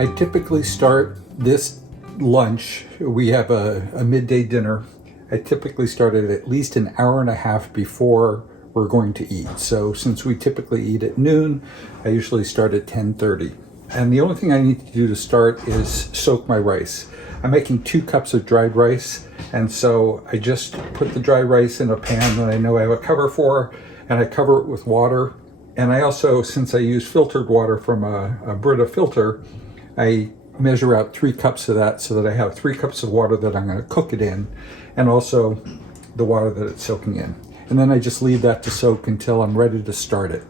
I typically start this lunch. We have a midday dinner. I typically start it at least an hour and a half before we're going to eat. So since we typically eat at noon, I usually start at 10:30. And the only thing I need to do to start is soak my rice. I'm making 2 cups of dried rice, and so I just put the dry rice in a pan that I know I have a cover for, and I cover it with water. And I also, since I use filtered water from a Brita filter, I measure out 3 cups of that so that I have 3 cups of water that I'm going to cook it in, and also the water that it's soaking in. And then I just leave that to soak until I'm ready to start it.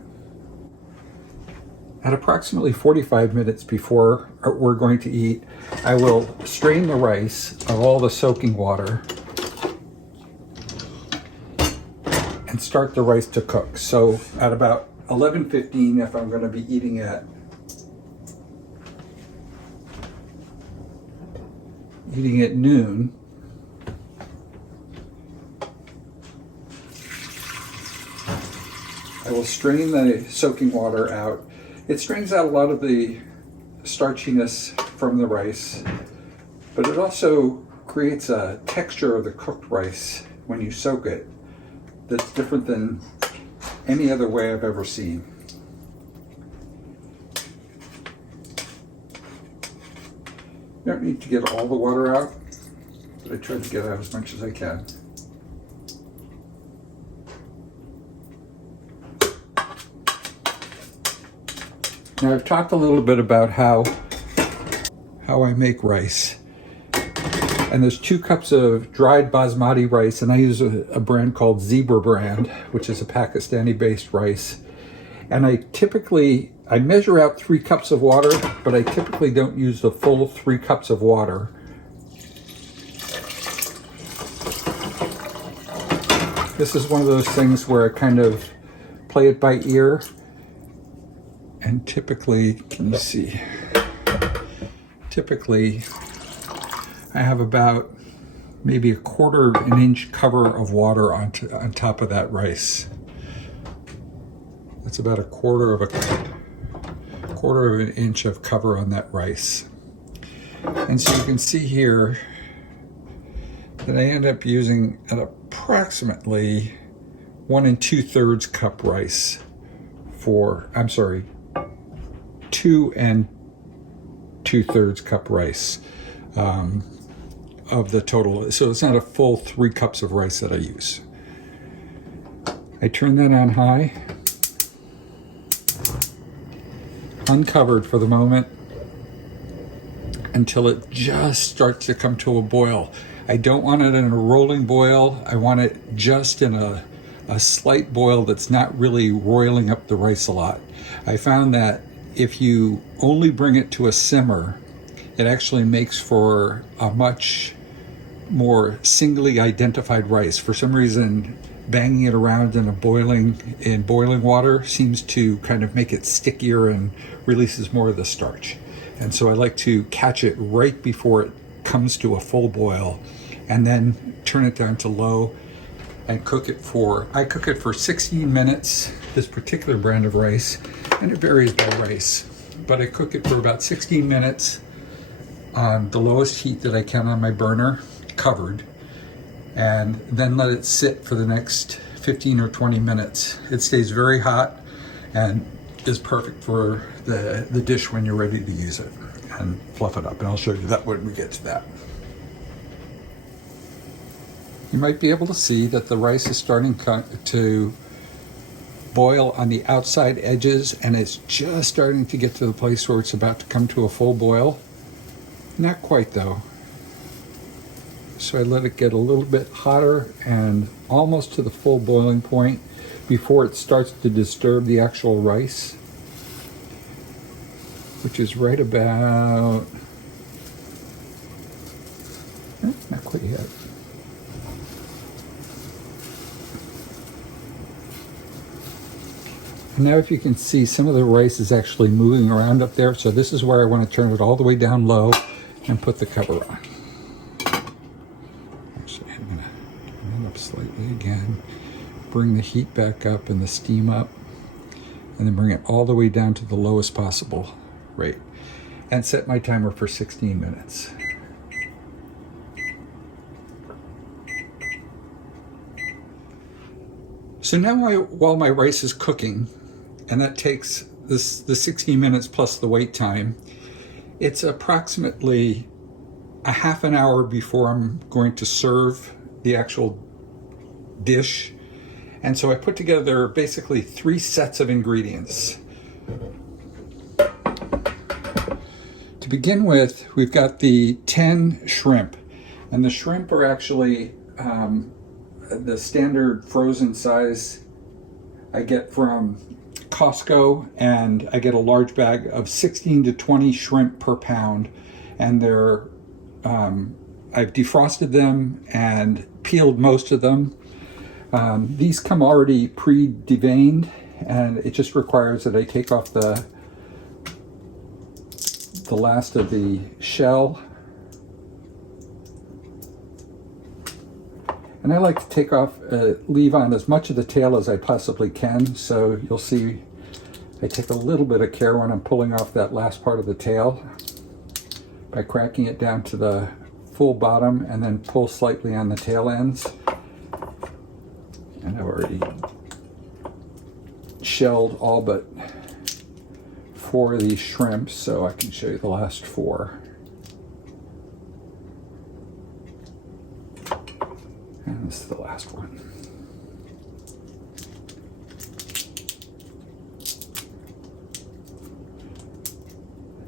At approximately 45 minutes before we're going to eat, I will strain the rice of all the soaking water and start the rice to cook. So at about 11:15, if I'm going to be eating at noon, I will strain the soaking water out. It strains out a lot of the starchiness from the rice, but it also creates a texture of the cooked rice when you soak it that's different than any other way I've ever seen. You don't need to get all the water out, but I try to get out as much as I can. Now I've talked a little bit about how I make rice. And there's 2 cups of dried basmati rice, and I use a brand called Zebra brand, which is a Pakistani-based rice. And I measure out 3 cups of water, but I typically don't use the full 3 cups of water. This is one of those things where I kind of play it by ear. And typically, can you see? Typically, I have about maybe a 1/4 of an inch cover of water on top of that rice. That's about a quarter of an inch of cover on that rice. And so you can see here that I end up using an approximately 1 2/3 cup rice 2 2/3 cup rice of the total. So it's not a full 3 cups of rice that I use. I turn that on high, uncovered for the moment, until it just starts to come to a boil. I don't want it in a rolling boil. I want it just in a slight boil that's not really roiling up the rice a lot. I found that if you only bring it to a simmer, it actually makes for a much more singly identified rice. For some reason, banging it around in boiling water seems to kind of make it stickier and releases more of the starch. And so I like to catch it right before it comes to a full boil, and then turn it down to low and cook it for 16 minutes, this particular brand of rice, and it varies by rice. But I cook it for about 16 minutes on the lowest heat that I can on my burner, covered, and then let it sit for the next 15 or 20 minutes. It stays very hot and is perfect for the dish when you're ready to use it, and fluff it up. And I'll show you that when we get to that. You might be able to see that the rice is starting to boil on the outside edges, and it's just starting to get to the place where it's about to come to a full boil. Not quite though. So I let it get a little bit hotter and almost to the full boiling point before it starts to disturb the actual rice, which is right about, not quite yet. Now if you can see, some of the rice is actually moving around up there, so this is where I want to turn it all the way down low and put the cover on. Actually, I'm going to turn it up slightly again, bring the heat back up and the steam up, and then bring it all the way down to the lowest possible rate. and set my timer for 16 minutes. So now while my rice is cooking, and that takes the 16 minutes plus the wait time, it's approximately a half an hour before I'm going to serve the actual dish. And so I put together basically 3 sets of ingredients. To begin with, we've got the 10 shrimp. And the shrimp are actually the standard frozen size I get from Costco, and I get a large bag of 16 to 20 shrimp per pound. And they're I've defrosted them and peeled most of them. These come already pre-deveined, and it just requires that I take off the last of the shell. And I like to leave on as much of the tail as I possibly can. So you'll see I take a little bit of care when I'm pulling off that last part of the tail by cracking it down to the full bottom and then pull slightly on the tail ends. And I've already shelled all but 4 of these shrimps, so I can show you the last 4. And this is the last one.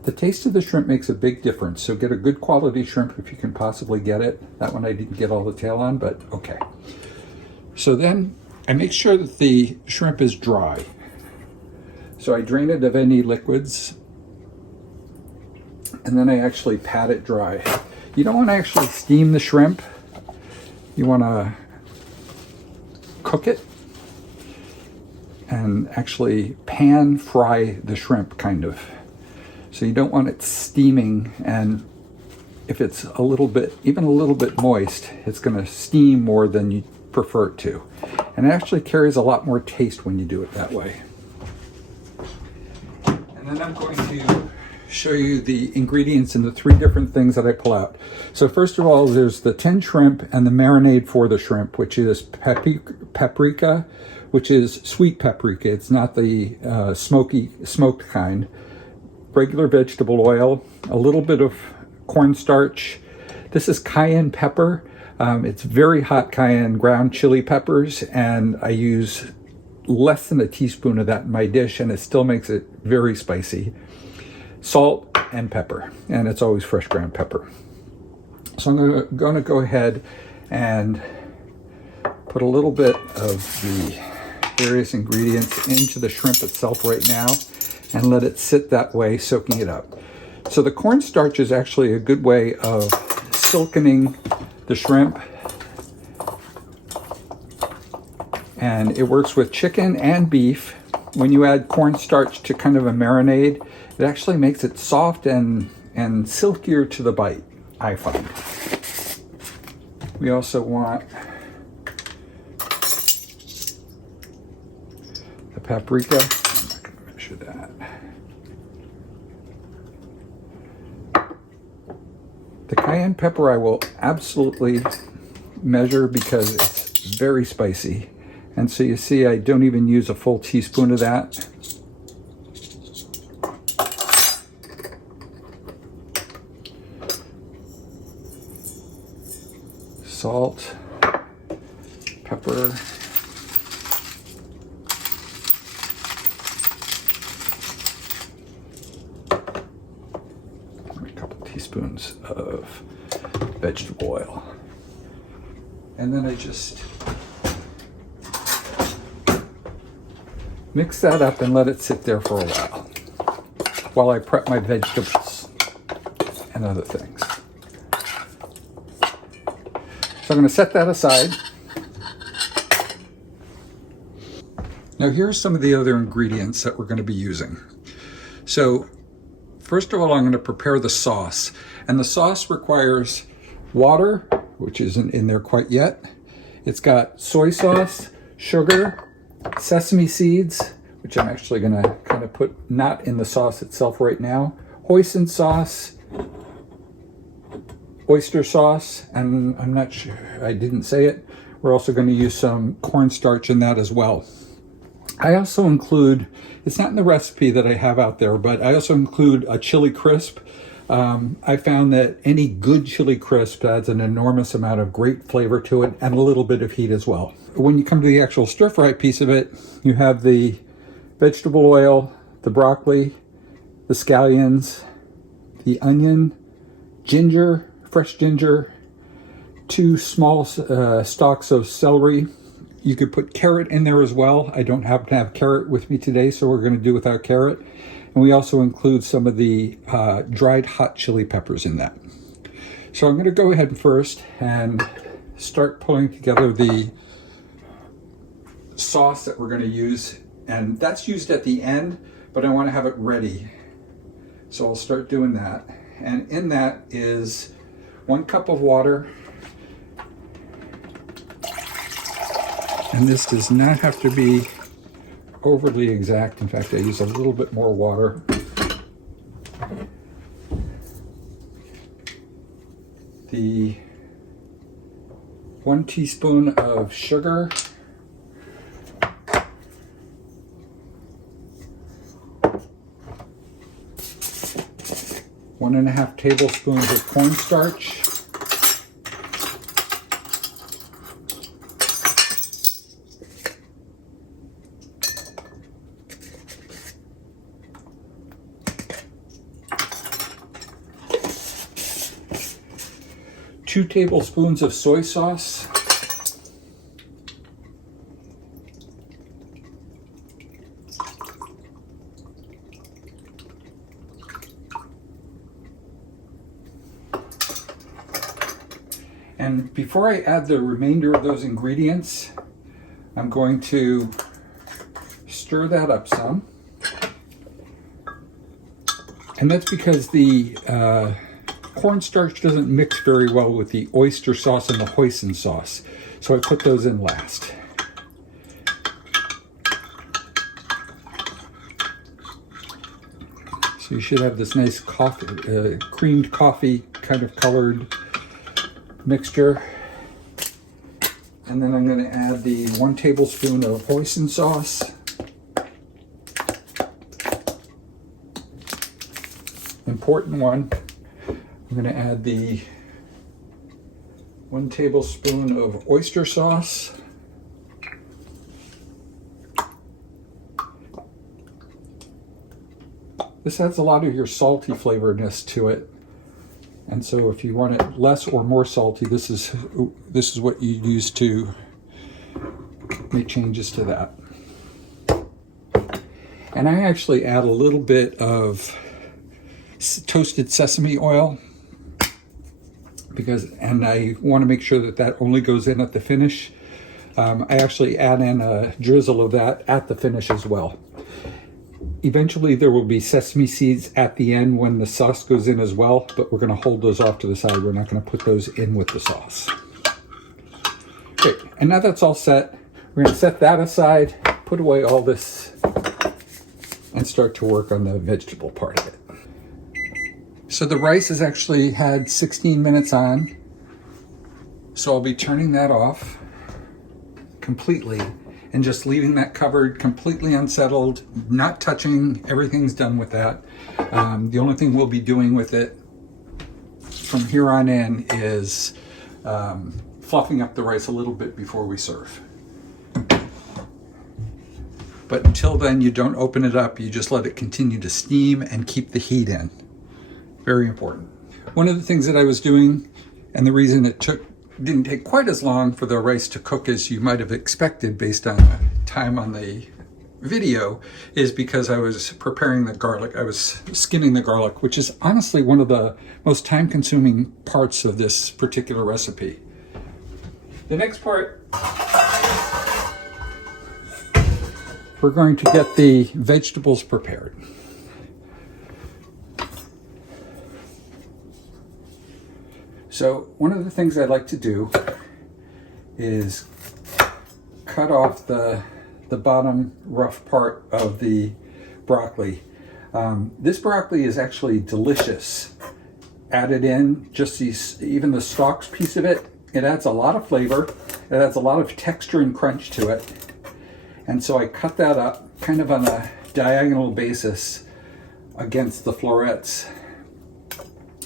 The taste of the shrimp makes a big difference, so get a good quality shrimp if you can possibly get it. That one I didn't get all the tail on, but okay. So then I make sure that the shrimp is dry. So I drain it of any liquids, and then I actually pat it dry. You don't want to actually steam the shrimp. You want to cook it and actually pan fry the shrimp, kind of. So you don't want it steaming, and if it's a little bit, even a little bit moist, it's going to steam more than you prefer it to. And it actually carries a lot more taste when you do it that way. And then I'm going to show you the ingredients in the 3 different things that I pull out. So first of all, there's the 10 shrimp and the marinade for the shrimp, which is paprika, which is sweet paprika. It's not the smoked kind. Regular vegetable oil, a little bit of cornstarch. This is cayenne pepper. It's very hot cayenne ground chili peppers, and I use less than a teaspoon of that in my dish, and it still makes it very spicy. Salt and pepper, and it's always fresh ground pepper. So I'm going to go ahead and put a little bit of the various ingredients into the shrimp itself right now, and let it sit that way, soaking it up. So the cornstarch is actually a good way of silkening the shrimp, and it works with chicken and beef. When you add cornstarch to kind of a marinade, it actually makes it soft and silkier to the bite, I find. We also want the paprika. I'm not going to measure that. The cayenne pepper I will absolutely measure because it's very spicy. And so you see I don't even use a full teaspoon of that. Salt, pepper, a couple teaspoons of vegetable oil. And then I just mix that up and let it sit there for a while I prep my vegetables and other things. So I'm going to set that aside. Now here's some of the other ingredients that we're going to be using. So first of all, I'm going to prepare the sauce. And the sauce requires water, which isn't in there quite yet. It's got soy sauce, sugar, sesame seeds, which I'm actually going to kind of put not in the sauce itself right now, hoisin sauce, oyster sauce, and I'm not sure, I didn't say it. We're also going to use some cornstarch in that as well. I also include, it's not in the recipe that I have out there, but I also include a chili crisp. I found that any good chili crisp adds an enormous amount of great flavor to it and a little bit of heat as well. When you come to the actual stir fry piece of it, you have the vegetable oil, the broccoli, the scallions, the onion, ginger, fresh ginger, 2 small stalks of celery. You could put carrot in there as well. I don't happen to have carrot with me today, so we're going to do without carrot. And we also include some of the dried hot chili peppers in that. So I'm going to go ahead first and start pulling together the sauce that we're going to use. And that's used at the end, but I want to have it ready. So I'll start doing that. And in that is 1 cup of water. And this does not have to be overly exact. In fact, I use a little bit more water. The 1 teaspoon of sugar. One and a half tablespoons of cornstarch. Two tablespoons of soy sauce. And before I add the remainder of those ingredients, I'm going to stir that up some. And that's because the cornstarch doesn't mix very well with the oyster sauce and the hoisin sauce. So I put those in last. So you should have this nice coffee, creamed coffee kind of colored mixture. And then I'm going to add the 1 tablespoon of hoisin sauce. Important one. I'm going to add the 1 tablespoon of oyster sauce. This adds a lot of your salty flavoredness to it. And so if you want it less or more salty, this is what you use to make changes to that. And I actually add a little bit of toasted sesame oil and I want to make sure that that only goes in at the finish. I actually add in a drizzle of that at the finish as well. Eventually there will be sesame seeds at the end when the sauce goes in as well, but we're going to hold those off to the side. We're not going to put those in with the sauce. Okay, and now that's all set. We're going to set that aside, put away all this, and start to work on the vegetable part of it. So the rice has actually had 16 minutes on, so I'll be turning that off completely and just leaving that covered, completely unsettled, not touching. Everything's done with that. The only thing we'll be doing with it from here on in is fluffing up the rice a little bit before we serve. But until then, you don't open it up. You just let it continue to steam and keep the heat in. Very important. One of the things that I was doing, and the reason it didn't take quite as long for the rice to cook as you might have expected based on the time on the video, is because I was preparing the garlic. I was skinning the garlic, which is honestly one of the most time-consuming parts of this particular recipe. The next part, we're going to get the vegetables prepared. So one of the things I like to do is cut off the bottom rough part of the broccoli. This broccoli is actually delicious. Added in, just these, even the stalks piece of it, it adds a lot of flavor. It adds a lot of texture and crunch to it. And so I cut that up kind of on a diagonal basis against the florets.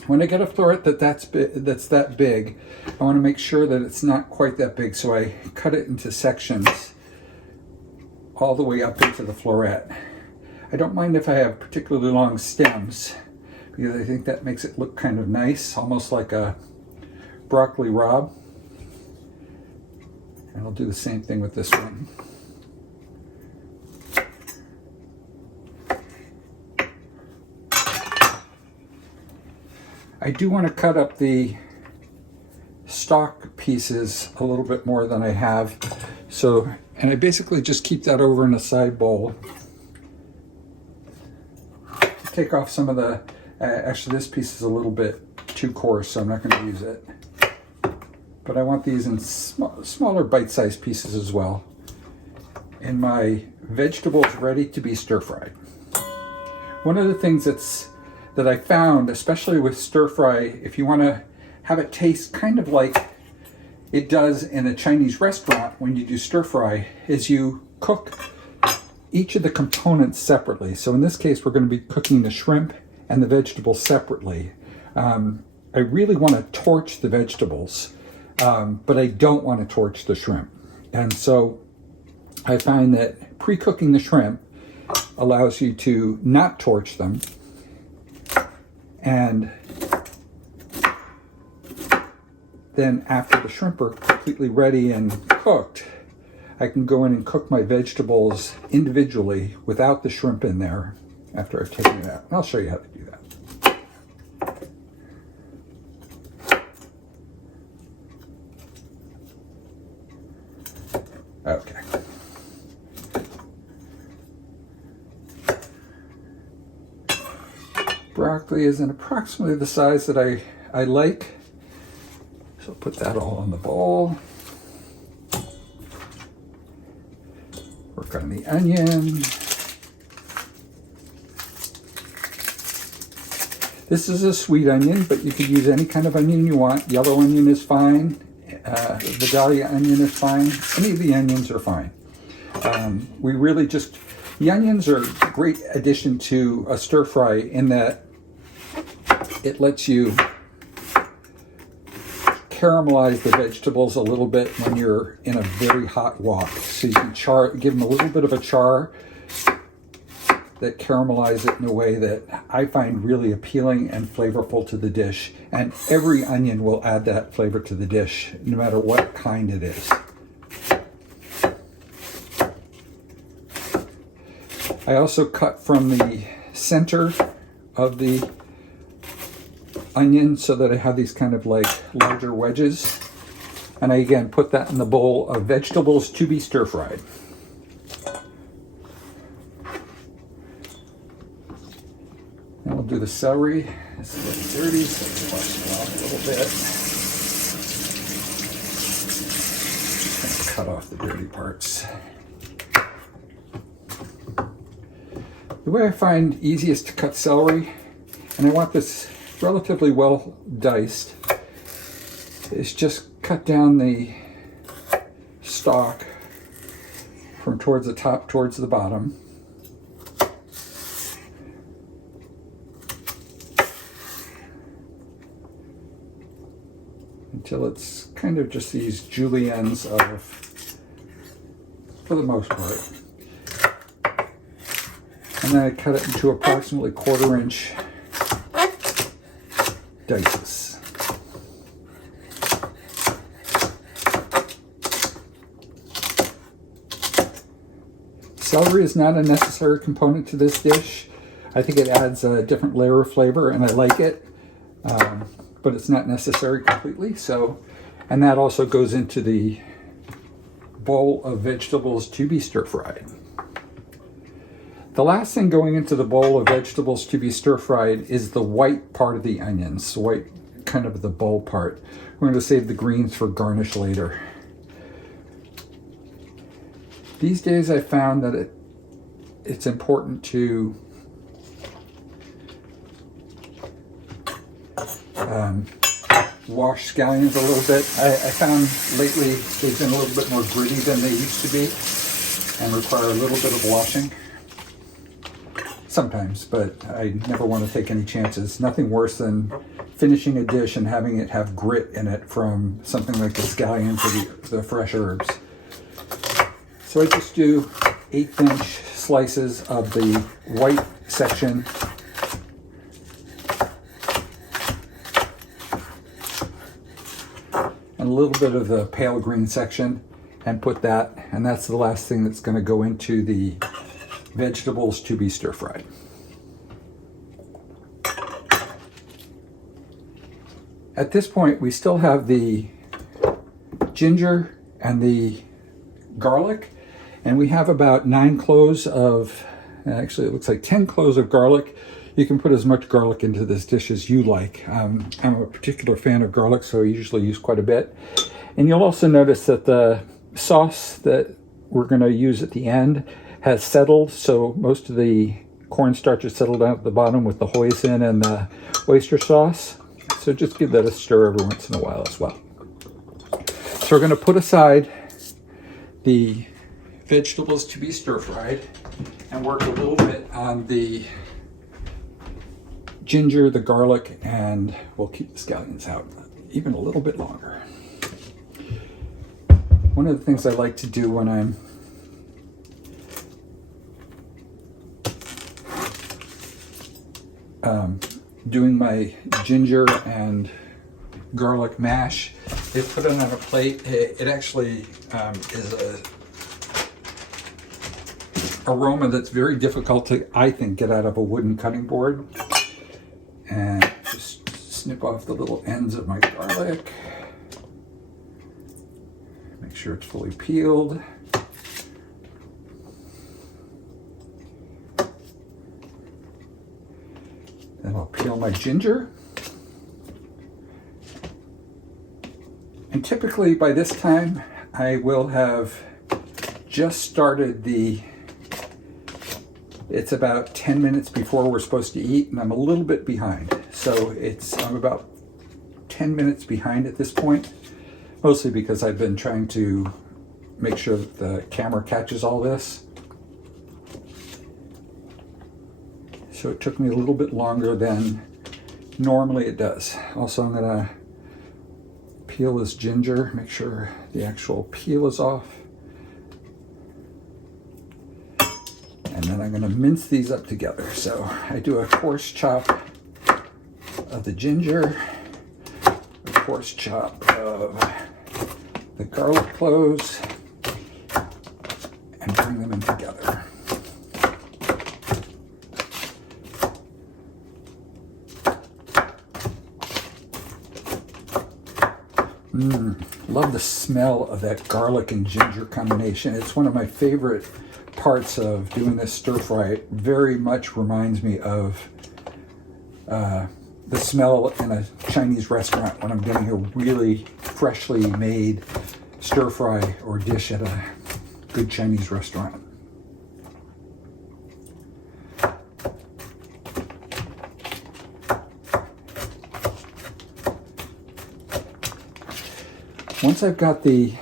When I get a floret that's that big, I want to make sure that it's not quite that big, so I cut it into sections all the way up into the floret. I don't mind if I have particularly long stems, because I think that makes it look kind of nice, almost like a broccoli rabe. And I'll do the same thing with this one. I do want to cut up the stalk pieces a little bit more than I have. So, and I basically just keep that over in a side bowl. Take off some of the, actually this piece is a little bit too coarse, so I'm not going to use it. But I want these in smaller bite-sized pieces as well. And my vegetables ready to be stir-fried. One of the things that I found, especially with stir fry, if you want to have it taste kind of like it does in a Chinese restaurant when you do stir fry, is you cook each of the components separately. So in this case, we're going to be cooking the shrimp and the vegetables separately. I really want to torch the vegetables, but I don't want to torch the shrimp. And so I find that pre-cooking the shrimp allows you to not torch them. And then after the shrimp are completely ready and cooked, I can go in and cook my vegetables individually without the shrimp in there after I've taken it out. And I'll show you how to do that. Okay. Broccoli is in approximately the size that I like. So put that all in the bowl. Work on the onion. This is a sweet onion, but you could use any kind of onion you want. Yellow onion is fine. Vidalia onion is fine. Any of the onions are fine. The onions are a great addition to a stir fry in that it lets you caramelize the vegetables a little bit when you're in a very hot wok. So you can give them a little bit of a char that caramelize it in a way that I find really appealing and flavorful to the dish. And every onion will add that flavor to the dish, no matter what kind it is. I also cut from the center of the onion so that I have these kind of like larger wedges. And I again put that in the bowl of vegetables to be stir fried. And we'll do the celery. It's a little dirty, so let's wash it off a little bit. Just gonna cut off the dirty parts. The way I find easiest to cut celery, and I want this relatively well diced, is just cut down the stalk from towards the top towards the bottom. Until it's kind of just these juliennes of, for the most part. And then I cut it into approximately 1/4 inch dices. Celery is not a necessary component to this dish. I think it adds a different layer of flavor and I like it, but it's not necessary completely. So, and that also goes into the bowl of vegetables to be stir fried. The last thing going into the bowl of vegetables to be stir fried is the white part of the onions, the white kind of the bowl part. We're going to save the greens for garnish later. These days I found that it's important to wash scallions a little bit. I found lately they've been a little bit more gritty than they used to be and require a little bit of washing sometimes, but I never want to take any chances. Nothing worse than finishing a dish and having it have grit in it from something like the scallions or the fresh herbs. So I just do 1/8 inch slices of the white section and a little bit of the pale green section and put that, and that's the last thing that's going to go into the vegetables to be stir fried. At this point, we still have the ginger and the garlic, and we have about 9 cloves of, actually it looks like 10 cloves of garlic. You can put as much garlic into this dish as you like. I'm a particular fan of garlic, so I usually use quite a bit. And you'll also notice that the sauce that we're going to use at the end has settled, so most of the cornstarch is settled down at the bottom with the hoisin and the oyster sauce. So just give that a stir every once in a while as well. So we're going to put aside the vegetables to be stir fried and work a little bit on the ginger, the garlic, and we'll keep the scallions out even a little bit longer. One of the things I like to do when I'm doing my ginger and garlic mash is put it on a plate. It actually is a aroma that's very difficult to, I think, get out of a wooden cutting board. And just snip off the little ends of my garlic. Make sure it's fully peeled. Then I'll peel my ginger. And typically by this time, I will have just started it's about 10 minutes before we're supposed to eat, and I'm a little bit behind. So I'm about 10 minutes behind at this point, mostly because I've been trying to make sure that the camera catches all this. So it took me a little bit longer than normally it does. Also, I'm gonna peel this ginger, make sure the actual peel is off. And then I'm gonna mince these up together. So I do a coarse chop of the ginger, a coarse chop of the garlic cloves, and bring them in together. Love the smell of that garlic and ginger combination. It's one of my favorite parts of doing this stir fry. It very much reminds me of the smell in a Chinese restaurant when I'm getting a really freshly made stir fry or dish at a good Chinese restaurant. Once I've got the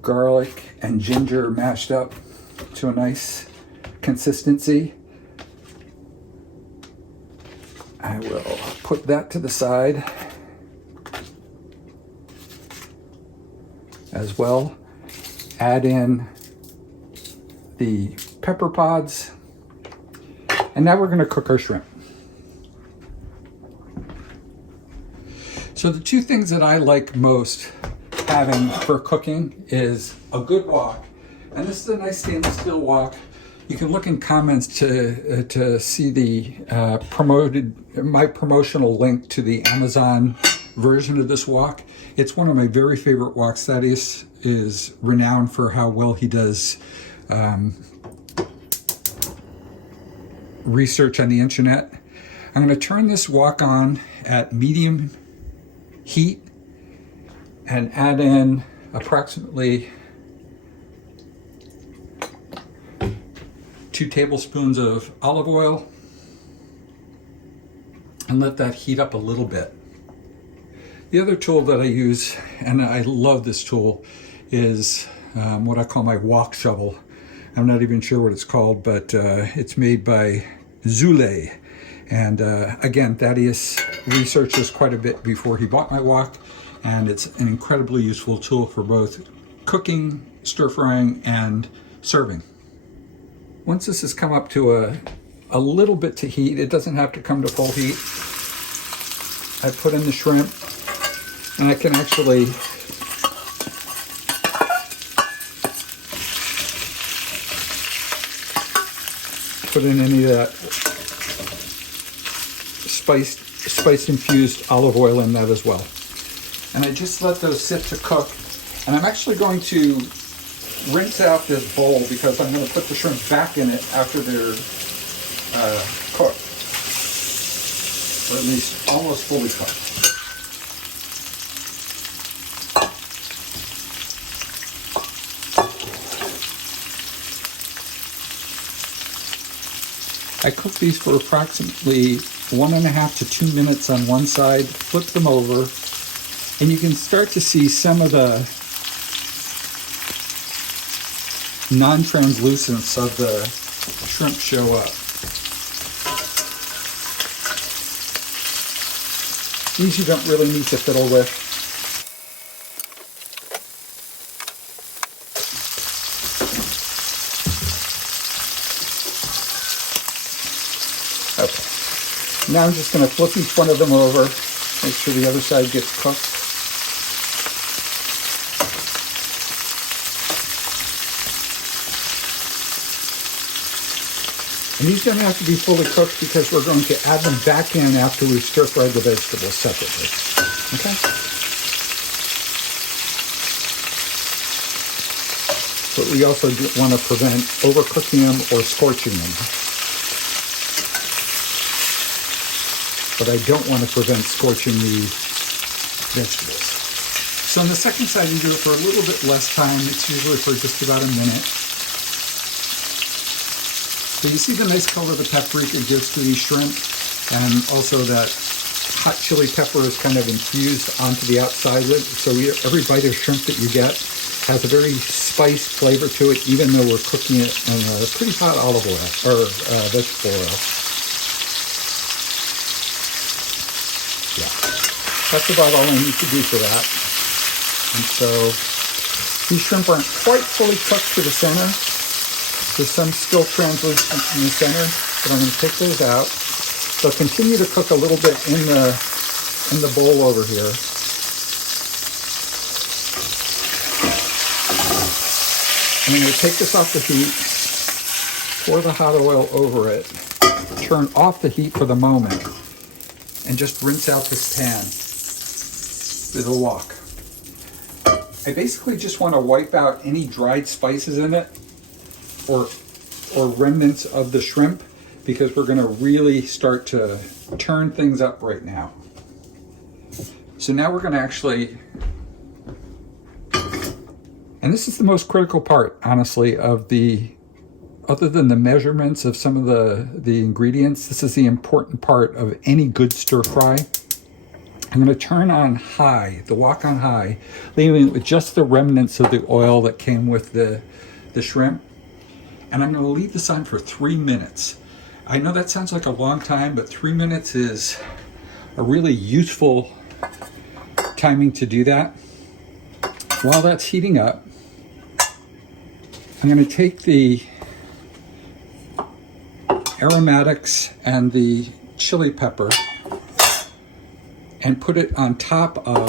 garlic and ginger mashed up to a nice consistency, I will put that to the side as well. Add in the pepper pods, and now we're going to cook our shrimp. So the two things that I like most having for cooking is a good wok, and this is a nice stainless steel wok. You can look in comments to see the my promotional link to the Amazon version of this wok. It's one of my very favorite woks. Thaddeus is renowned for how well he does research on the internet. I'm going to turn this wok on at medium heat and add in approximately 2 tablespoons of olive oil. and let that heat up a little bit. The other tool that I use, and I love this tool, is what I call my wok shovel. I'm not even sure what it's called, but it's made by Zule. And again, Thaddeus researched this quite a bit before he bought my wok, and it's an incredibly useful tool for both cooking, stir frying, and serving. Once this has come up to a little bit to heat, it doesn't have to come to full heat, I put in the shrimp, and I can actually put in any of that spice infused olive oil in that as well. And I just let those sit to cook. And I'm actually going to rinse out this bowl because I'm going to put the shrimp back in it after they're cooked, or at least almost fully cooked. I cook these for approximately 1.5 to 2 minutes on one side, flip them over, and you can start to see some of the non-translucence of the shrimp show up. These you don't really need to fiddle with. Okay. Now I'm just going to flip each one of them over, make sure the other side gets cooked. And these don't have to be fully cooked because we're going to add them back in after we've stir-fried the vegetables separately. Okay? But we also want to prevent overcooking them or scorching them. But I don't want to prevent scorching the vegetables. So on the second side, you do it for a little bit less time. It's usually for just about a minute. So you see the nice color the paprika gives to these shrimp, and also that hot chili pepper is kind of infused onto the outside of it. So every bite of shrimp that you get has a very spiced flavor to it, even though we're cooking it in a pretty hot olive oil, or vegetable oil. Yeah, that's about all I need to do for that. And so these shrimp aren't quite fully cooked to the center. There's some still translucent in the center, but I'm going to take those out. They'll continue to cook a little bit in the bowl over here. And I'm going to take this off the heat, pour the hot oil over it, turn off the heat for the moment, and just rinse out this pan with a wok. I basically just want to wipe out any dried spices in it, or remnants of the shrimp, because we're going to really start to turn things up right now. So now we're going to actually, and this is the most critical part, honestly, of other than the measurements of some of the ingredients, this is the important part of any good stir fry. I'm going to turn on high, the wok on high, leaving it with just the remnants of the oil that came with the shrimp. And I'm going to leave this on for 3 minutes. I know that sounds like a long time, but 3 minutes is a really useful timing to do that. While that's heating up, I'm going to take the aromatics and the chili pepper and put it on top of,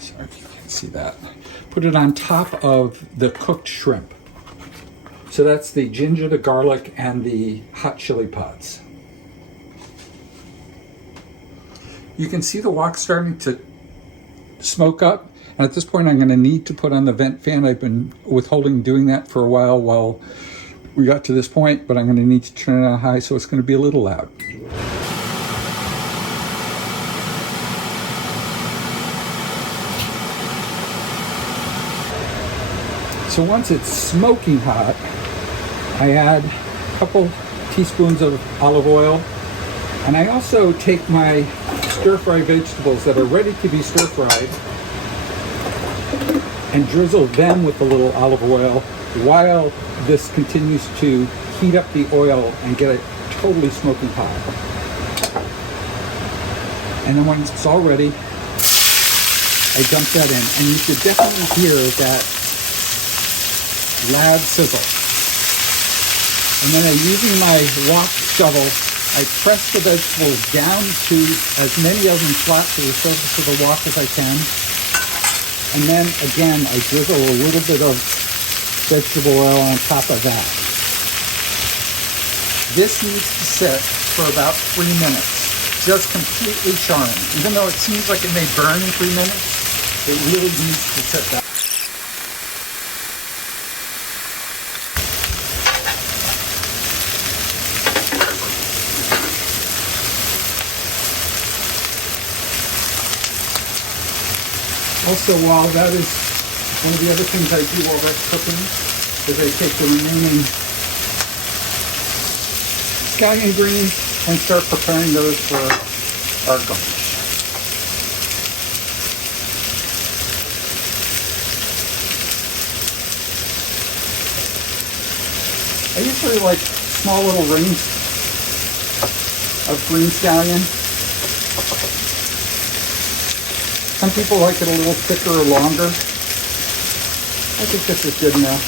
sorry if you can't see that, put it on top of the cooked shrimp. So that's the ginger, the garlic, and the hot chili pods. You can see the wok starting to smoke up. And at this point, I'm going to need to put on the vent fan. I've been withholding doing that for a while we got to this point, but I'm going to need to turn it on high, so it's going to be a little loud. So once it's smoking hot, I add a couple teaspoons of olive oil, And I also take my stir-fry vegetables that are ready to be stir-fried and drizzle them with a little olive oil while this continues to heat up the oil and get it totally smoking hot. And then when it's all ready, I dump that in. And you should definitely hear that loud sizzle. And then using my wok shovel, I press the vegetables down to as many of them flat to the surface of the wok as I can. And then again, I drizzle a little bit of vegetable oil on top of that. This needs to sit for about 3 minutes, just completely charring. Even though it seems like it may burn in 3 minutes, it really needs to sit that. Also, while that is one of the other things I do while that's cooking, is I take the remaining scallion greens and start preparing those for our garnish. I usually like small little rings of green scallion. Some people like it a little thicker or longer. I think this is good enough.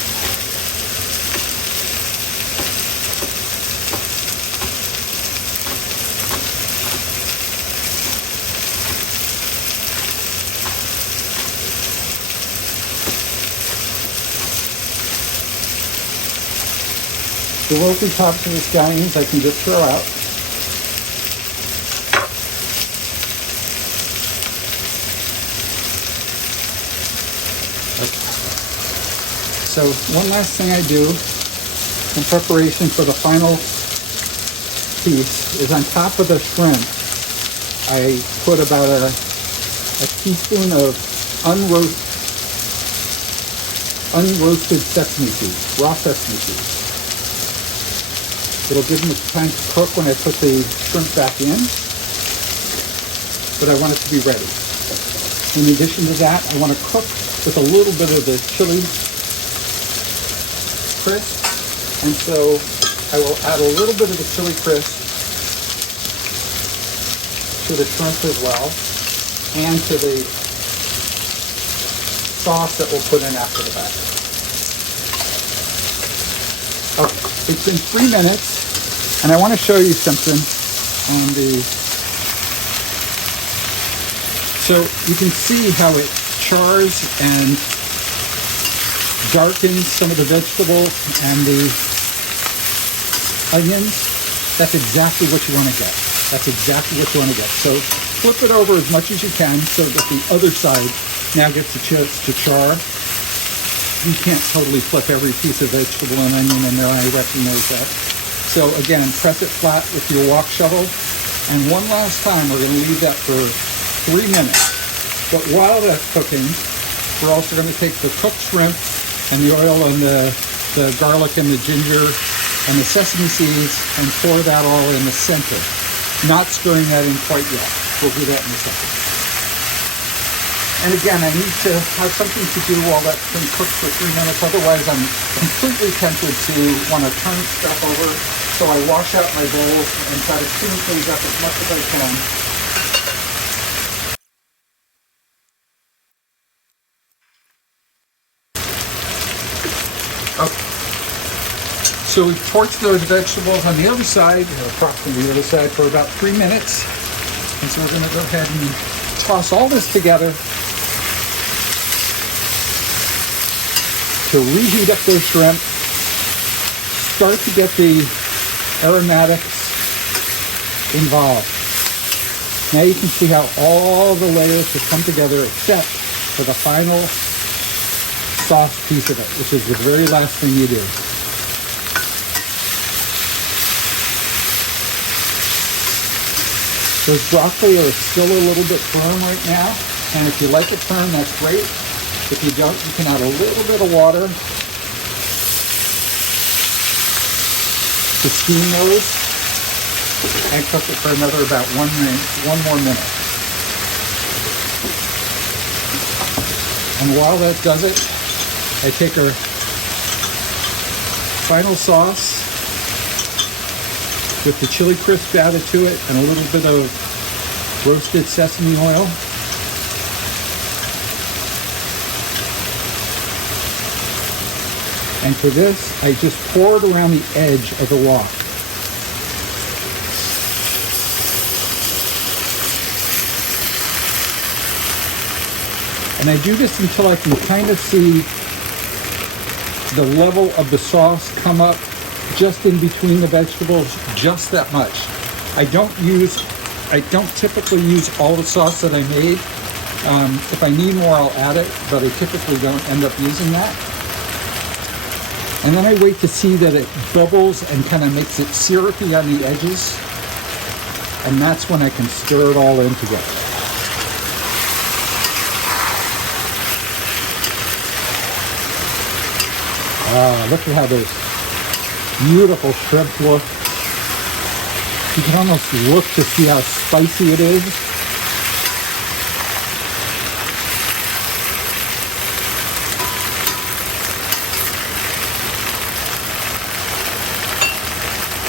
The wilty tops of the scallions I can just throw out. So one last thing I do in preparation for the final piece is on top of the shrimp, I put about a teaspoon of unroasted sesame seeds, raw sesame seeds. It'll give them time to cook when I put the shrimp back in, but I want it to be ready. In addition to that, I want to cook with a little bit of the chili crisp, and so I will add a little bit of the chili crisp to the shrimp as well, and to the sauce that we'll put in after the fact. Okay, it's been 3 minutes, and I want to show you something on the. So you can see how it chars and darkens some of the vegetables and the onions. That's exactly what you want to get. That's exactly what you want to get. So flip it over as much as you can so that the other side now gets a chance to char. You can't totally flip every piece of vegetable and onion in there, I recognize that. So again, press it flat with your wok shovel. And one last time, we're going to leave that for 3 minutes. But while that's cooking, we're also going to take the cooked shrimp and the oil and the garlic and the ginger and the sesame seeds and pour that all in the center. Not stirring that in quite yet. We'll do that in a second. And again, I need to have something to do while that's been cooked for 3 minutes. Otherwise, I'm completely tempted to want to turn stuff over. So I wash out my bowls and try to clean things up as much as I can. Okay. So we've torched those vegetables on the other side, or approximately the other side, for about 3 minutes. And so we're going to go ahead and toss all this together to reheat up those shrimp, start to get the aromatics involved. Now you can see how all the layers have come together except for the final sauce piece of it, which is the very last thing you do. Those broccoli are still a little bit firm right now, and if you like it firm, that's great. If you don't, you can add a little bit of water to steam those. and cook it for another about 1 more minute. And while that does it, I take our final sauce with the chili crisp added to it and a little bit of roasted sesame oil. And for this, I just pour it around the edge of the wok. And I do this until I can kind of see the level of the sauce come up just in between the vegetables, just that much. I don't typically use all the sauce that I made. If I need more, I'll add it, but I typically don't end up using that. And then I wait to see that it bubbles and kind of makes it syrupy on the edges. And that's when I can stir it all in together. Look at how those beautiful shrimp look. You can almost look to see how spicy it is.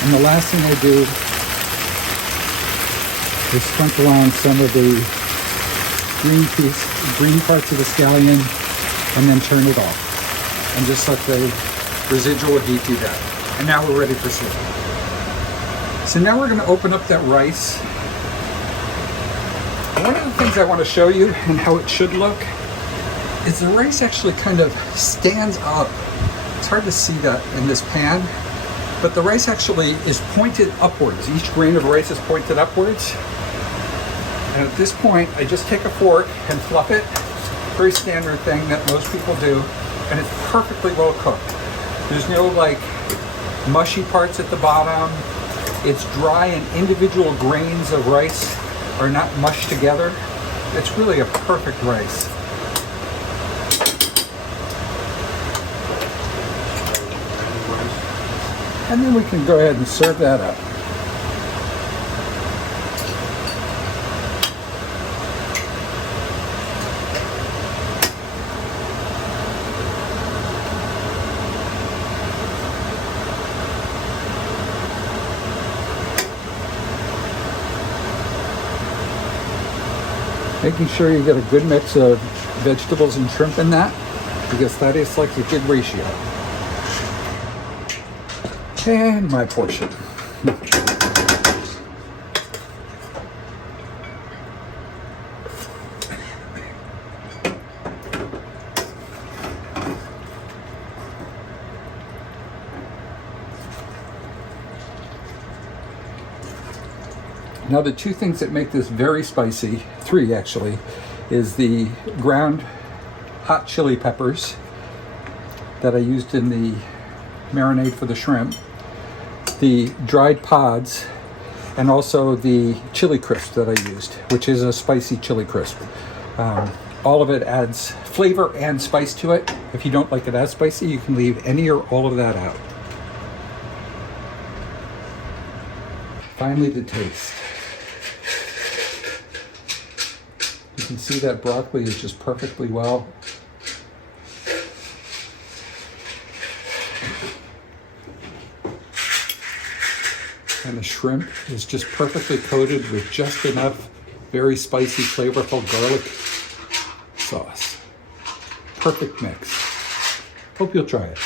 And the last thing I do is sprinkle on some of the green parts of the scallion and then turn it off. And just let the residual heat do that. And now we're ready for serving. So now we're going to open up that rice. One of the things I want to show you and how it should look is the rice actually kind of stands up. It's hard to see that in this pan, but the rice actually is pointed upwards. Each grain of rice is pointed upwards. And at this point, I just take a fork and fluff it. Very standard thing that most people do. And it's perfectly well cooked. There's no like mushy parts at the bottom. It's dry and individual grains of rice are not mushed together. It's really a perfect rice. And then we can go ahead and serve that up. Making sure you get a good mix of vegetables and shrimp in that, because that is like a good ratio. And my portion. Now the two things that make this very spicy, three actually, is the ground hot chili peppers that I used in the marinade for the shrimp, the dried pods, and also the chili crisp that I used, which is a spicy chili crisp. All of it adds flavor and spice to it. If you don't like it as spicy, you can leave any or all of that out. Finally, the taste. You can see that broccoli is just perfectly well. And the shrimp is just perfectly coated with just enough very spicy, flavorful garlic sauce. Perfect mix. Hope you'll try it.